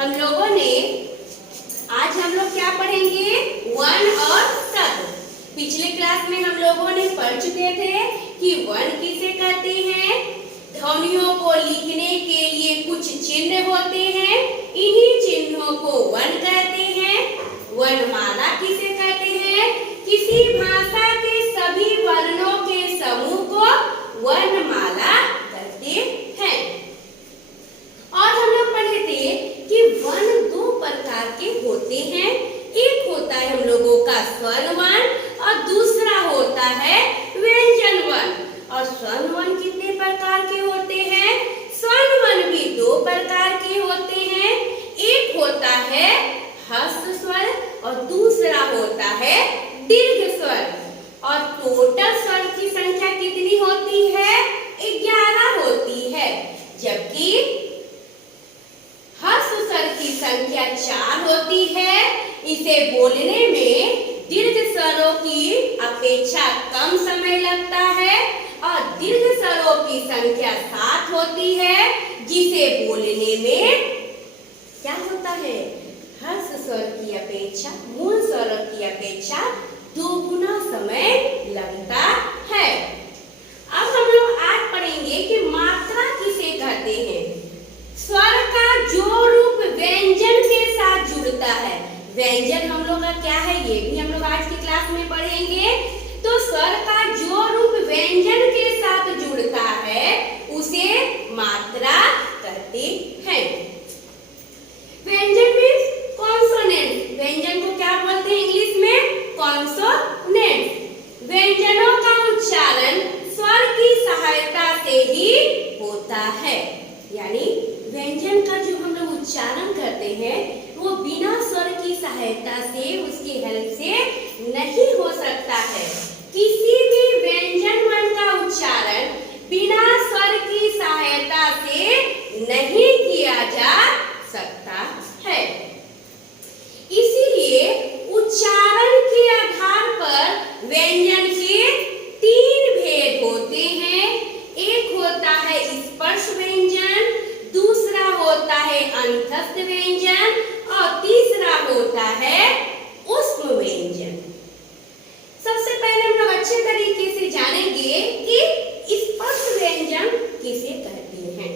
हम लोगों ने आज हम लोग क्या पढ़ेंगे? वन और शब्द। पिछले क्लास में हम लोगों ने पढ़ चुके थे कि वन किसे कहते हैं। ध्वनियों को लिखने के लिए कुछ चिन्ह होते हैं, इन्हीं चिन्हों को वन कहते हैं। वर्णमाला किसे कहते हैं? किसी भाषा के सभी वर्णों के समूह को वर्णमाला कहते हैं। और हम लोग पढ़े थे कि वर्ण दो प्रकार के होते हैं। एक होता है हम लोगों का स्वर वर्ण और दूसरा होता है व्यंजन वर्ण। और स्वर वर्ण कितने प्रकार के होते हैं? स्वर वर्ण भी दो प्रकार के होते हैं। एक होता है ह्रस्व स्वर और दूसरा होता है दीर्घ स्वर। और टोटल स्वर की संख्या कितनी होती है? 11 होती है, जबकि ह्रस्व स्वर की संख्या 4 होती है। इसे बोलने में दीर्घ स्वरों की अपेक्षा कम समय लगता है और दीर्घ स्वरों की संख्या 7 होती है, जिसे बोलने में क्या होता है? ह्रस्व स्वर की अपेक्षा, मूल स्वरों की अपेक्षा 2 गुना समय लगता है। अब हम लोग आज पढ़ेंगे कि मात्रा किसे कहते हैं। स्वर का जो रूप व्यंजन के साथ जुड़ता है, व्यंजन हम लोग का क्या है ये भी हम लोग आज की क्लास में पढ़ेंगे। तो स्वर का जो रूप व्यंजन के साथ जुड़ता है उसे मात्रा कहते हैं। व्यंजन मीन्स कॉन्सोनेंट। व्यंजन को क्या बोलते हैं इंग्लिश में? कॉन्सोनेंट। व्यंजनों का उच्चारण स्वर की सहायता से ही होता है। यानी व्यंजन का जो हम लोग उच्चारण करते हैं वो बिना स्वर की सहायता से, उसकी हेल्प से नहीं हो सकता है। किसी भी व्यंजन वर्ण का उच्चारण बिना स्वर की सहायता से नहीं किया जा सकता है। इसीलिए उच्चारण के आधार पर व्यंजन के 3 भेद होते हैं। एक होता है स्पर्श व्यंजन, दूसरा होता है अंतस्थ व्यंजन और तीसरा होता है ऊष्म व्यंजन। सबसे पहले हम लोग अच्छे तरीके से जानेंगे कि स्पर्श व्यंजन किसे कहते हैं।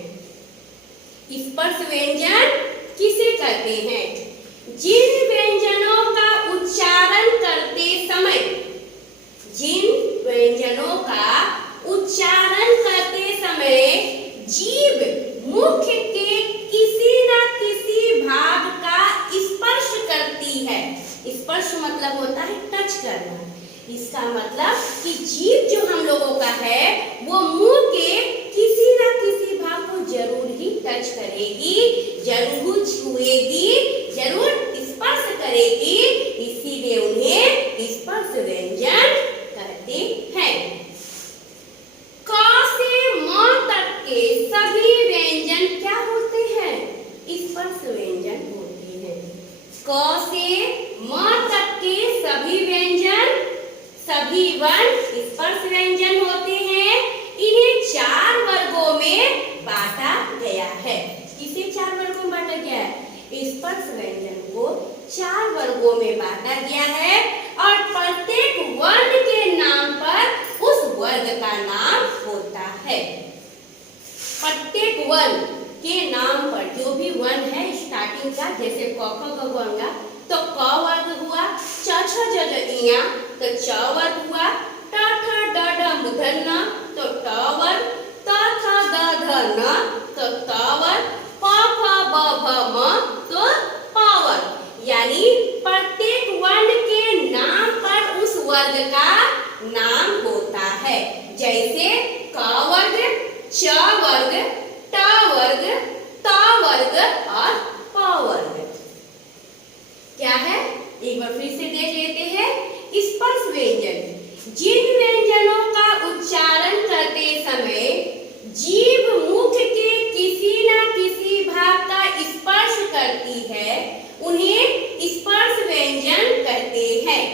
स्पर्श व्यंजन किसे कहते हैं? जिन व्यंजनों का उच्चारण करते समय, जिन व्यंजनों का उच्चारण करते समय जीभ मुख के किसी न किसी भाग का स्पर्श करती है। स्पर्श मतलब होता है टच करना। इसका मतलब कि जीभ जो हम लोगों का है वो मुंह के किसी न किसी भाग को जरूर ही टच करेगी, जरूर छुएगी, जरूर स्पर्श करेगी। इसीलिए उन्हें स्पर्श व्यंजन कहते हैं। क से म तक के सभी व्यंजन क्या होते हैं? स्पर्श व्यंजन होते हैं। क से म तक के सभी व्यंजन, सभी वर्ण स्पर्श व्यंजन होते हैं। इन्हें 4 वर्गों में बांटा गया है। किसे 4 वर्गों में बांटा गया है? स्पर्श व्यंजन को 4 वर्गों में बांटा गया है और प्रत्येक वर्ण के नाम पर उस वर्ग का नाम होता है। प्रत्येक वर्ण के नाम पर जो भी वर्ण है स्टार्टिंग का, जैसे क ख ग घ ङ तो क वर्ग हुआ, च छ ज झ ञ तो च वर्ग हुआ, ट ठ ड ढ म ध न तो ट वर्ग, त थ द ध न तो त वर्ग, प फ ब भ म तो प वर्ग। यानी प्रत्येक वर्ण के नाम पर उस वर्ग का नाम होता है। जैसे क वर्ग, च वर्ग, ट वर्ग, त वर्ग और प वर्ग। क्या है? एक बार फिर से देख लेते हैं। स्पर्श व्यंजन जिन व्यंजनों का उच्चारण करते समय जीभ मुख के किसी न किसी भाग का स्पर्श करती है उन्हें स्पर्श व्यंजन कहते हैं।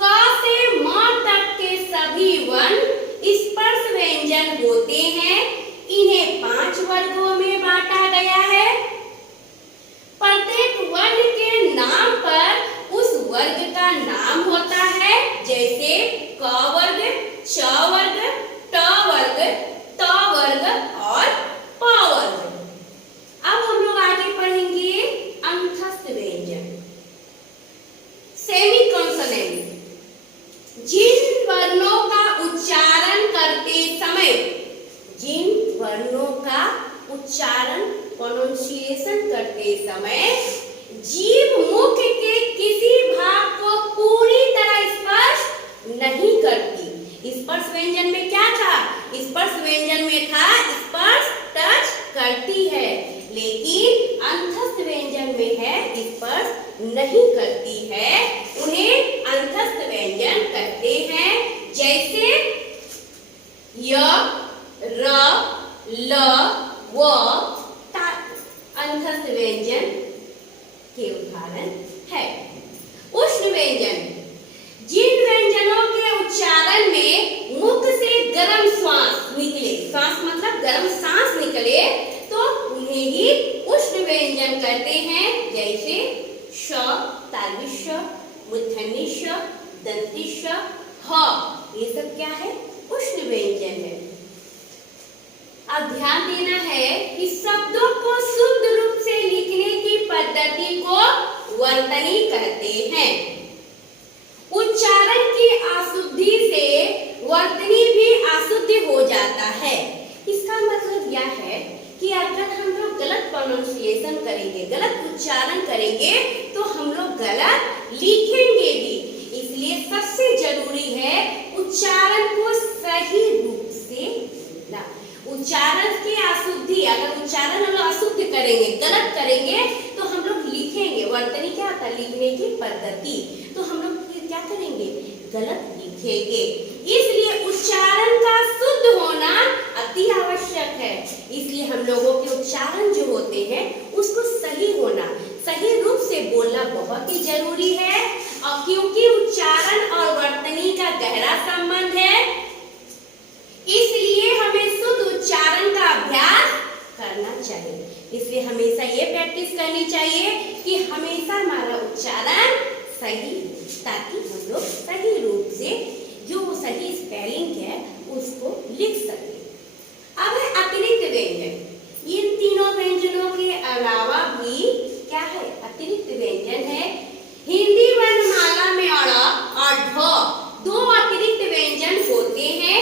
क से म तक के सभी वर्ण स्पर्श व्यंजन होते हैं। इन्हें करते समय जीभ मुख के किसी भाग को पूरी तरह स्पर्श नहीं करती। स्पर्श व्यंजन में क्या था? स्पर्श व्यंजन में था स्पर्श टच करती है, लेकिन अंतस्थ व्यंजन में है स्पर्श नहीं करती है। उन्हें अंतस्थ व्यंजन कहते हैं। जैसे य, र, ल, व अंतस्थ व्यंजन के उदाहरण है। उष्ण व्यंजन, जिन व्यंजनों के उच्चारण में मुख से गर्म श्वास निकले, श्वास मतलब गर्म सांस निकले, तो उन्हें ही उष्ण व्यंजन कहते हैं। जैसे श, तालव्य श, मूर्धन्य श, दंती श, ह, ये सब क्या है? उष्ण व्यंजन है। अब ध्यान देना है कि शब्दों को शुद्ध रूप से लिखने की पद्धति को वर्तनी कहते हैं। उच्चारण की अशुद्धि से वर्तनी भी अशुद्ध हो जाता है। इसका मतलब यह है कि अगर हम लोग गलत प्रोनाउंसिएशन करेंगे, गलत उच्चारण करेंगे, तो हम लोग गलत लिखेंगे भी। इसलिए सबसे जरूरी है उच्चारण को सही रूप से लिखना। उच्चारण की अशुद्धि, अगर उच्चारण हम लोग अशुद्ध करेंगे, गलत करेंगे, तो हम लोग लिखेंगे। वर्तनी क्या होता है? लिखने की पद्धति। तो हम लोग क्या करेंगे? गलत लिखेंगे। इसलिए उच्चारण का शुद्ध होना अति आवश्यक है। इसलिए हम लोगों के उच्चारण जो होते हैं उसको सही होना, सही रूप से बोलना बहुत ही जरूरी है। और क्योंकि उच्चारण और वर्तनी का गहरा संबंध है, इसलिए हमें शुद्ध उच्चारण का अभ्यास करना चाहिए। इसलिए हमेशा ये प्रैक्टिस करनी चाहिए कि हमेशा हमारा उच्चारण सही, ताकि हम लोग सही रूप से जो सही स्पेलिंग है उसको लिख सके। अब है अतिरिक्त व्यंजन। इन तीनों व्यंजनों के अलावा भी क्या है? अतिरिक्त व्यंजन है। हिंदी वर्णमाला में अ और ढ दो अतिरिक्त व्यंजन होते हैं।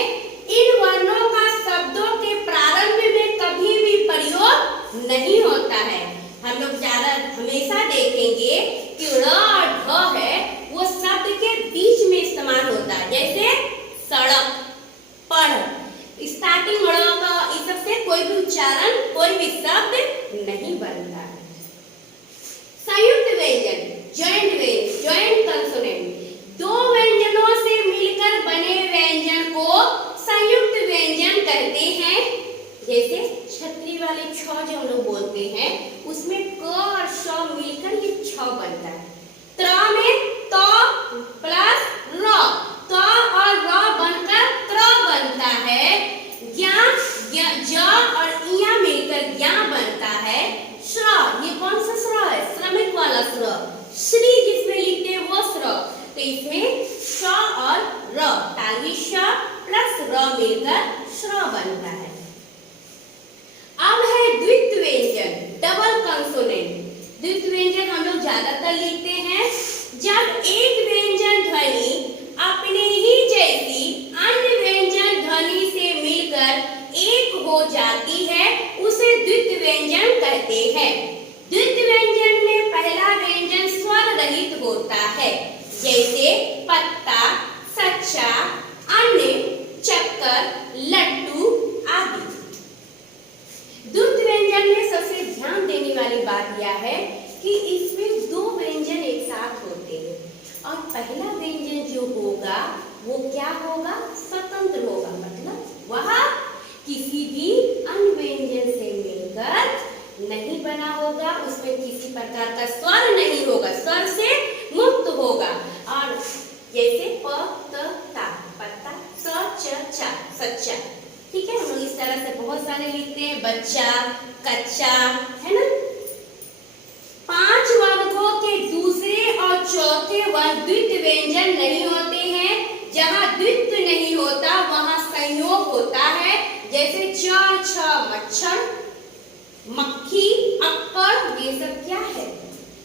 इन वर्णों का शब्दों के प्रारंभ में कभी भी प्रयोग नहीं होता है। हम लोग ज्यादा हमेशा देखेंगे कि ड़ और ढ है वो शब्द के बीच में इस्तेमाल होता है। जैसे सड़क, पढ़, स्टार्टिंग ड़ का इस सबसे कोई भी उच्चारण, कोई भी शब्द नहीं बनता है। संयुक्त व्यंजन, जॉइंट कंसोनेंट, दो व्यंजनों से मिलकर बने व्यंजन को संयुक्त व्यंजन कहते हैं। जैसे छतरी वाले छ जो हम लोग बोलते हैं, उसमें क और श मिलकर ये छ बनता है। त्र में त प्लस र, त और र बनकर त्र बनता है। ज्ञा, ज और इया मिलकर ज्ञा बनता है। श्र, ये कौन सा श्र है? श्रमिक वाला श्र। श्री जिसमें लिखते हैं वो श्र, तो इसमें श और र, तालव्य श प्लस र मिलकर श्र बनता है। अब है द्वित्व व्यंजन, डबल कंसोनेंट। द्वित्व व्यंजन हम लोग ज्यादातर लिखते हैं जब एक व्यंजन ध्वनि अपने ही जैसी अन्य व्यंजन ध्वनि से मिलकर एक हो जाती है, उसे द्वित्व व्यंजन कहते हैं। द्वित्व व्यंजन में पहला व्यंजन स्वर रहित होता है। जैसे पत्ता, सच्चा, अन्य, चक्कर, लड्डू आदि। द्वित्व व्यंजन में सबसे ध्यान देने वाली बात यह है कि इसमें दो व्यंजन एक साथ होते हैं और पहला व्यंजन जो होगा वो क्या होगा? स्वतंत्र होगा। मतलब वह किसी भी अन्य व्यंजन से मिलकर नहीं बना होगा, उसमें किसी प्रकार का स्वर नहीं होगा, स्वर से मुक्त होगा। और जैसे प, त, ता, पत्ता, स, च, चा, सच्चा। ठीक है, हम लोग इस तरह से बहुत सारे लिखते हैं। बच्चा, कच्चा, है ना। 5 वर्गों के दूसरे और चौथे वर्ग द्वित्व व्यंजन नहीं होते हैं। जहाँ द्वित्व नहीं होता वहाँ संयोग होता है। जैसे च और छ, मच्छर, मक्खी, अक्कड़, ये सब क्या है?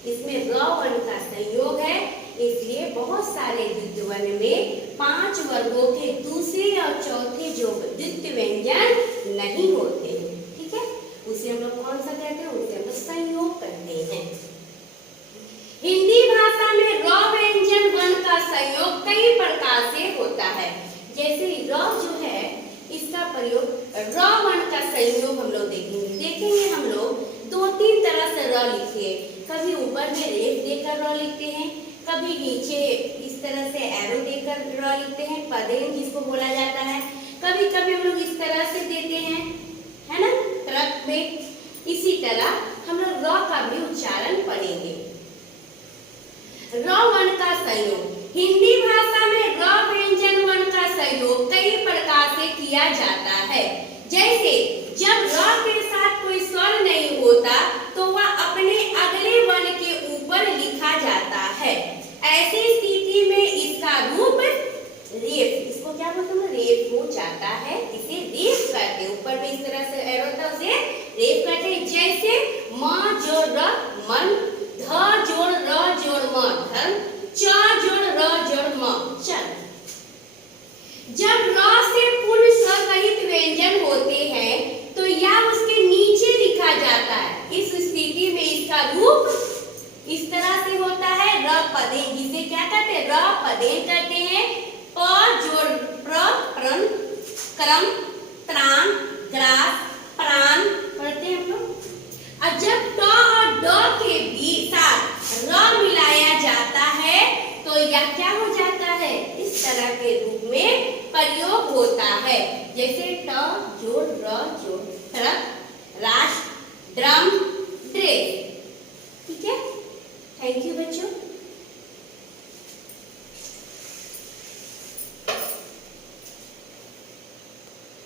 इसमें र वर्ण का संयोग है। इसलिए बहुत सारे द्वित्व वर्ण में 5 वर्गों के दूसरे और चौथे जो द्वित्व व्यंजन नहीं होते हैं। ठीक है, उसे हम लोग कौन सा कहते हैं? उसे हम लोग संयोग कहते हैं। र वर्ण का संयोग हम लोग देखेंगे हम लोग 2-3 तरह से र लिखिए। कभी ऊपर में रेफ देकर र लिखते हैं, कभी नीचे इस तरह से एरो देकर र लिखते हैं, पदेन जिसको बोला जाता है। कभी कभी हम लोग इस तरह से देते हैं, है ना, ट्रक में। इसी तरह हम लोग र का भी उच्चारण पढ़ेंगे। र वर्ण का संयोग, हिंदी भाषा में र व्यंजन वर्ण का संयोग कई प्रकार से किया जाता है। जैसे जब र के साथ कोई स्वर नहीं होता तो वह अपने अगले वर्ण के ऊपर लिखा जाता है। ऐसी स्थिति में इसका रूप रेफ, इसको क्या बोलते हैं, रेफ हो जाता है। इसे रेफ कहते हैं। ऊपर में इस तरह से एरो था, उसे रेफ कहते हैं। जैसे म जोड़ र मन, ध जोड़ र जोड़ म धन, च जोड़ र जोड़ म चल। जब र से पूर्ण स्वर रहित व्यंजन होते हैं तो यह उसके नीचे लिखा जाता है। इस स्थिति में इसका रूप इस तरह से होता है र पदेन, जिसे क्या कहते हैं, र पदेन कहते हैं। प जोड़ प्र प्रन, क्रम, त्राण, ग्रास, प्राण पढ़ते हैं हम लोग। और जब ट और ड के भी साथ र मिलाया जाता है तो यह क्या हो जाता है, इस तरह के रूप में प्रयोग होता है। जैसे ट जोड़ र जोड़